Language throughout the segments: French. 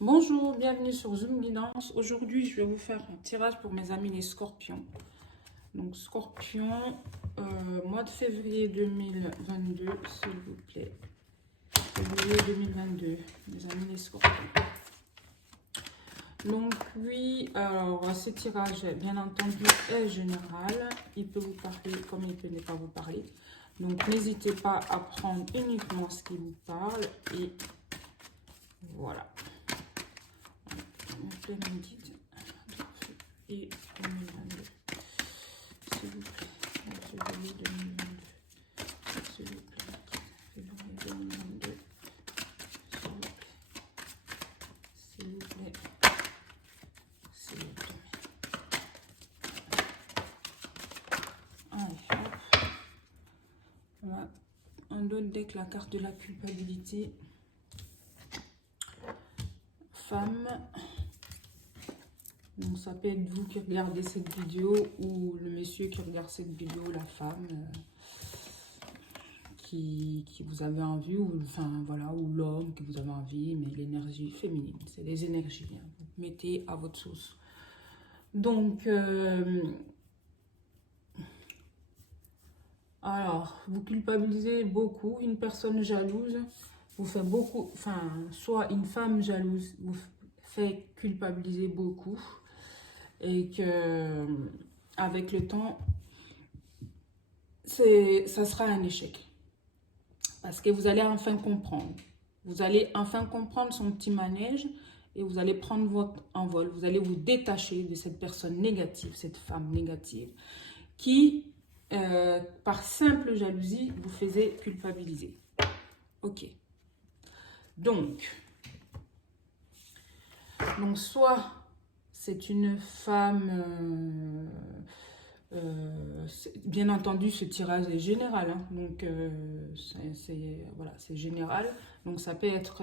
Bonjour, bienvenue sur Zoom Guidance. Aujourd'hui, je vais vous faire un tirage pour mes amis les scorpions. Donc, scorpion, mois de février 2022, s'il vous plaît. Février 2022, mes amis les scorpions. Donc, oui, alors, ce tirage, bien entendu, est général. Il peut vous parler comme il peut ne pas vous parler. Donc, n'hésitez pas à prendre uniquement ce qui vous parle. Et voilà. Pleine guide et 2022, s'il vous plaît, février 2022, s'il vous plaît, février 2022, s'il vous plaît, s'il vous plaît, s'il vous plaît. Allez, hop. Voilà. Un autre deck, la carte de la culpabilité. Femme. Donc ça peut être vous qui regardez cette vidéo ou le monsieur qui regarde cette vidéo, la femme qui vous avez envie, ou enfin voilà, ou l'homme que vous avez envie, mais l'énergie féminine, c'est les énergies, hein. Vous mettez à votre sauce. Donc alors, vous culpabilisez beaucoup. Une personne jalouse vous fait beaucoup, enfin, soit une femme jalouse vous fait culpabiliser beaucoup. Et que avec le temps, ça sera un échec. Parce que vous allez enfin comprendre. Vous allez enfin comprendre son petit manège et vous allez prendre votre envol. Vous allez vous détacher de cette personne négative, cette femme négative, qui, par simple jalousie, vous faisait culpabiliser. Ok. Donc soit c'est une femme... bien entendu, ce tirage est général, hein, donc voilà, c'est général. Donc ça peut être,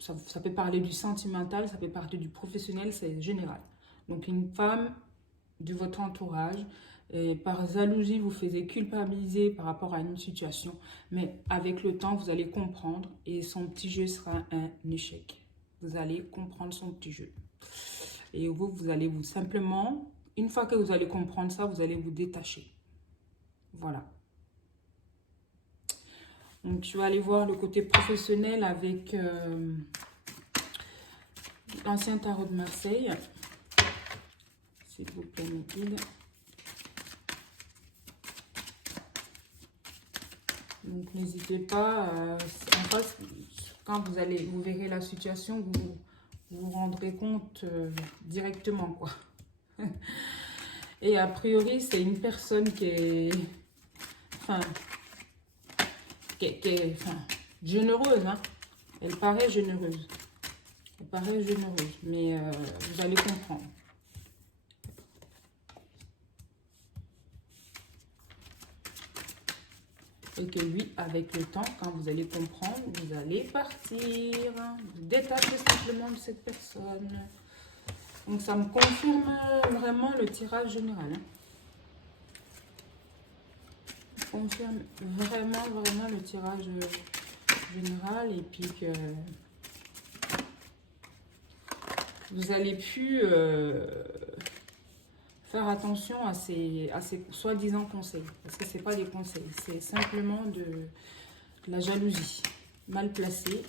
ça peut parler du sentimental, ça peut parler du professionnel, c'est général. Donc une femme de votre entourage, et par jalousie, vous faisiez culpabiliser par rapport à une situation, mais avec le temps, vous allez comprendre et son petit jeu sera un échec. Vous allez comprendre son petit jeu. Et vous allez vous simplement... Une fois que vous allez comprendre ça, vous allez vous détacher. Voilà. Donc, je vais aller voir le côté professionnel avec l'ancien tarot de Marseille. S'il vous plaît, mes guides. Donc, n'hésitez pas. En face, quand vous verrez la situation, vous vous rendrez compte directement, quoi. Et a priori, c'est une personne qui est... Enfin... Enfin, généreuse, hein. Elle paraît généreuse. Elle paraît généreuse, mais vous allez comprendre. Et que oui, avec le temps, quand vous allez comprendre, vous allez partir. Vous détachez simplement de cette personne. Donc ça me confirme vraiment le tirage général, hein. Confirme vraiment le tirage général, et puis que vous allez plus faire attention à ces soi-disant conseils, parce que c'est pas des conseils, c'est simplement de la jalousie mal placée,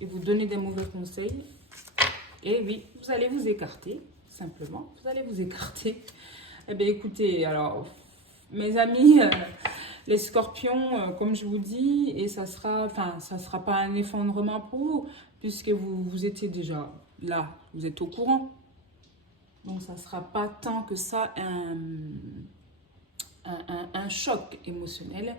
et vous donner des mauvais conseils, et oui, vous allez vous écarter, simplement, vous allez vous écarter. Eh bien écoutez, alors mes amis, les scorpions, comme je vous dis, et ça sera pas un effondrement pour vous, puisque vous étiez déjà là, vous êtes au courant. Donc ça ne sera pas tant que ça un choc émotionnel,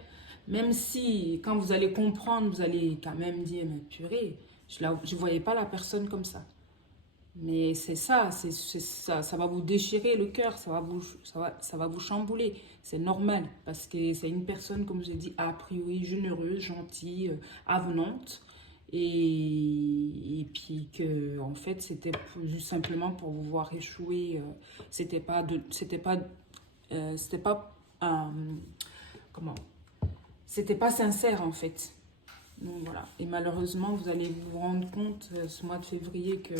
même si quand vous allez comprendre, vous allez quand même dire, mais purée, je ne voyais pas la personne comme ça. Mais c'est ça, ça va vous déchirer le cœur, ça va vous chambouler. C'est normal, parce que c'est une personne, comme je l'ai dit, a priori généreuse, gentille, avenante. Et puis que, en fait, c'était juste simplement pour vous voir échouer. C'était pas comment? C'était pas sincère, en fait. Donc voilà. Et malheureusement, vous allez vous rendre compte ce mois de février que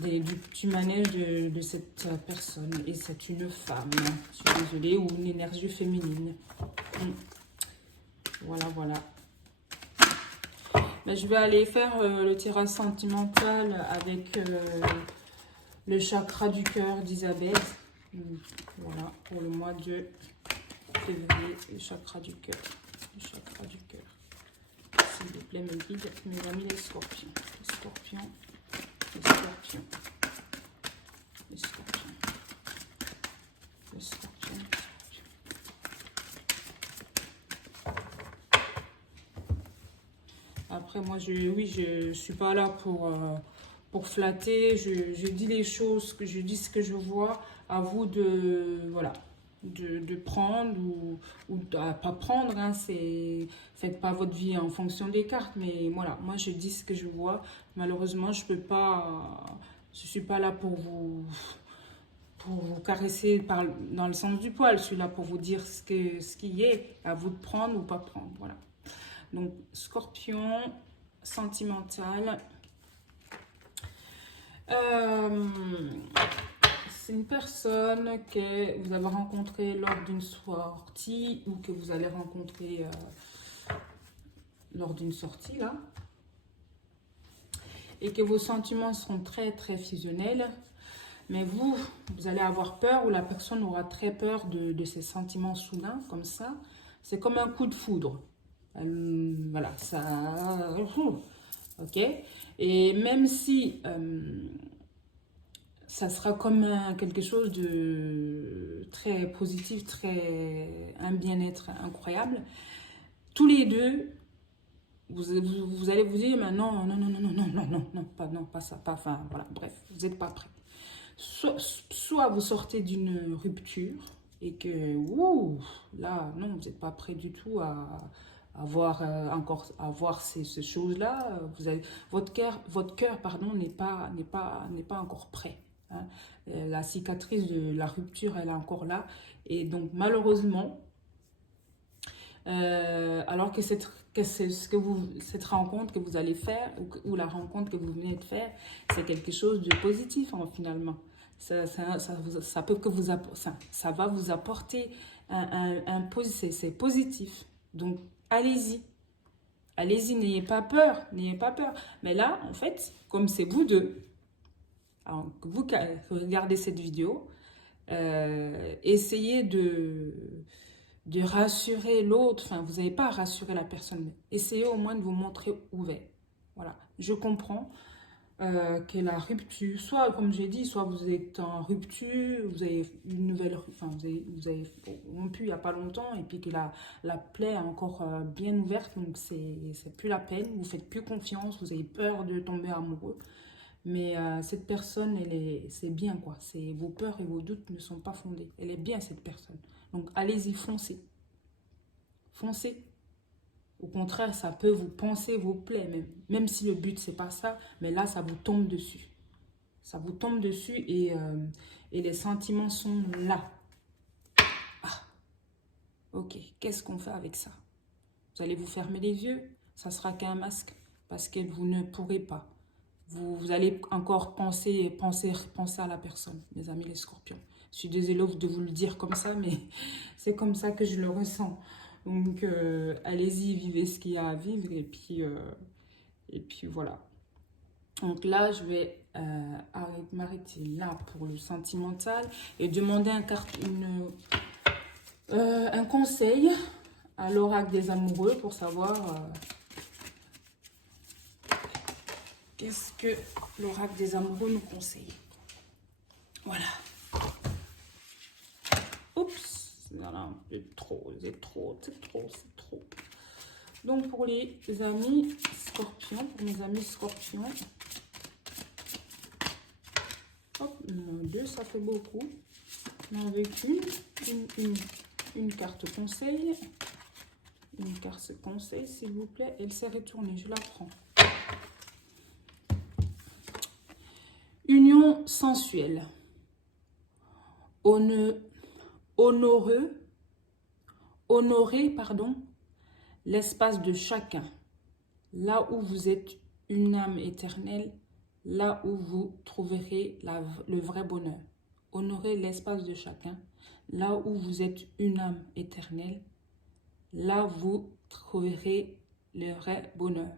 du manège de cette personne. Et c'est une femme, je suis désolée, ou une énergie féminine. Voilà, voilà. Ben, je vais aller faire le tirage sentimental avec le chakra du cœur d'Isabelle. Voilà, pour le mois de février, le chakra du cœur. Le chakra du cœur. S'il vous plaît, mes guides, mes amis les scorpions. Les scorpions. Les scorpions. Les scorpions. Les scorpions. Après, moi, je suis pas là pour flatter. Je dis les choses, je dis ce que je vois. À vous de, voilà, de prendre ou de pas prendre. Hein, faites pas votre vie en fonction des cartes. Mais voilà, moi, je dis ce que je vois. Malheureusement, je suis pas là pour vous caresser dans le sens du poil. Je suis là pour vous dire ce qui est. À vous de prendre ou pas prendre. Voilà. Donc, scorpion, sentimental. C'est une personne que vous avez rencontrée lors d'une sortie ou que vous allez rencontrer lors d'une sortie, là. Et que vos sentiments seront très, très fusionnels. Mais vous allez avoir peur ou la personne aura très peur de ces sentiments soudains, comme ça. C'est comme un coup de foudre. Voilà, ça... Ok. Et même si ça sera comme quelque chose de très positif, un bien-être incroyable, tous les deux, vous allez vous dire, mais non, non, non, non, non, non, non, non, pas ça, pas, enfin, voilà, bref, vous n'êtes pas prêt. Soit vous sortez d'une rupture et que, ouh, là, non, vous n'êtes pas prêt du tout à voir ces choses-là. Votre cœur, pardon, n'est pas encore prêt. Hein. La cicatrice de la rupture, elle est encore là. Et donc, malheureusement, alors que cette rencontre que vous allez faire ou la rencontre que vous venez de faire, c'est quelque chose de positif, hein, finalement. Ça va vous apporter c'est positif. Donc, allez-y. Allez-y, n'ayez pas peur. N'ayez pas peur. Mais là, en fait, comme c'est vous deux, alors que vous regardez cette vidéo, essayez de rassurer l'autre. Enfin, vous n'avez pas à rassurer la personne, mais essayez au moins de vous montrer ouvert. Voilà. Je comprends que la rupture, soit comme j'ai dit, soit vous êtes en rupture, vous avez une nouvelle, enfin vous avez rompu il n'y a pas longtemps et puis que la plaie est encore bien ouverte, donc c'est plus la peine, vous faites plus confiance, vous avez peur de tomber amoureux. Mais cette personne, c'est bien quoi, vos peurs et vos doutes ne sont pas fondés. Elle est bien cette personne. Donc allez-y, foncez. Foncez. Au contraire, ça peut vous panser vos plaies, même si le but, c'est pas ça. Mais là, ça vous tombe dessus. Ça vous tombe dessus et les sentiments sont là. Ah, ok, qu'est-ce qu'on fait avec ça? Vous allez vous fermer les yeux, ça sera qu'un masque parce que vous ne pourrez pas. Vous allez encore penser à la personne, mes amis les scorpions. Je suis désolée de vous le dire comme ça, mais c'est comme ça que je le ressens. Donc, allez-y, vivez ce qu'il y a à vivre et puis voilà. Donc là, je vais m'arrêter là pour le sentimental et demander un conseil à l'oracle des amoureux pour savoir qu'est-ce que l'oracle des amoureux nous conseille. Voilà. Oups, voilà, c'est trop. Donc pour les amis scorpions, pour mes amis scorpions, hop, 2, ça fait beaucoup. On avec une carte conseil. Une carte conseil, s'il vous plaît. Elle s'est retournée, je la prends. Union sensuelle. Honoré, l'espace de chacun. Là où vous êtes une âme éternelle, là où vous trouverez le vrai bonheur. Honorez l'espace de chacun. Là où vous êtes une âme éternelle, là vous trouverez le vrai bonheur.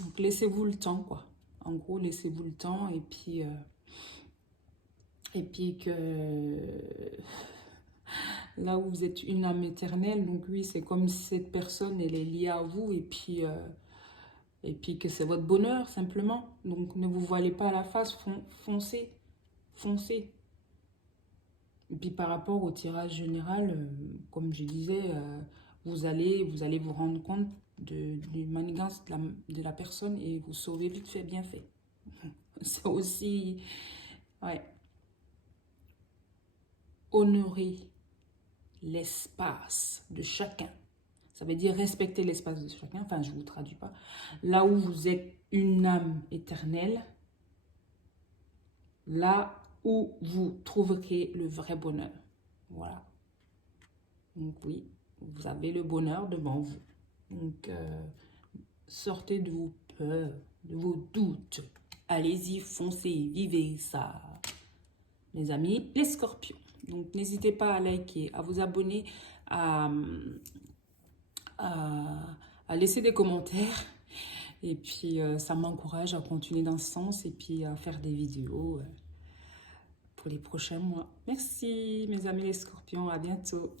Donc laissez-vous le temps, quoi. En gros, laissez-vous le temps et puis que là où vous êtes une âme éternelle, donc oui, c'est comme si cette personne, elle est liée à vous et puis que c'est votre bonheur, simplement. Donc ne vous voilez pas à la face, foncez, foncez. Et puis par rapport au tirage général, comme je disais, vous allez vous rendre compte du manigance de la personne et vous saurez vite fait, bien fait. C'est aussi, ouais, honorer l'espace de chacun. Ça veut dire respecter l'espace de chacun. Enfin, je ne vous traduis pas. Là où vous êtes une âme éternelle, là où vous trouverez le vrai bonheur. Voilà. Donc oui, vous avez le bonheur devant vous. Donc, sortez de vos peurs, de vos doutes. Allez-y, foncez, vivez ça. Mes amis, les scorpions. Donc, n'hésitez pas à liker, à vous abonner, à laisser des commentaires. Et puis, ça m'encourage à continuer dans ce sens et puis à faire des vidéos pour les prochains mois. Merci, mes amis les scorpions. À bientôt.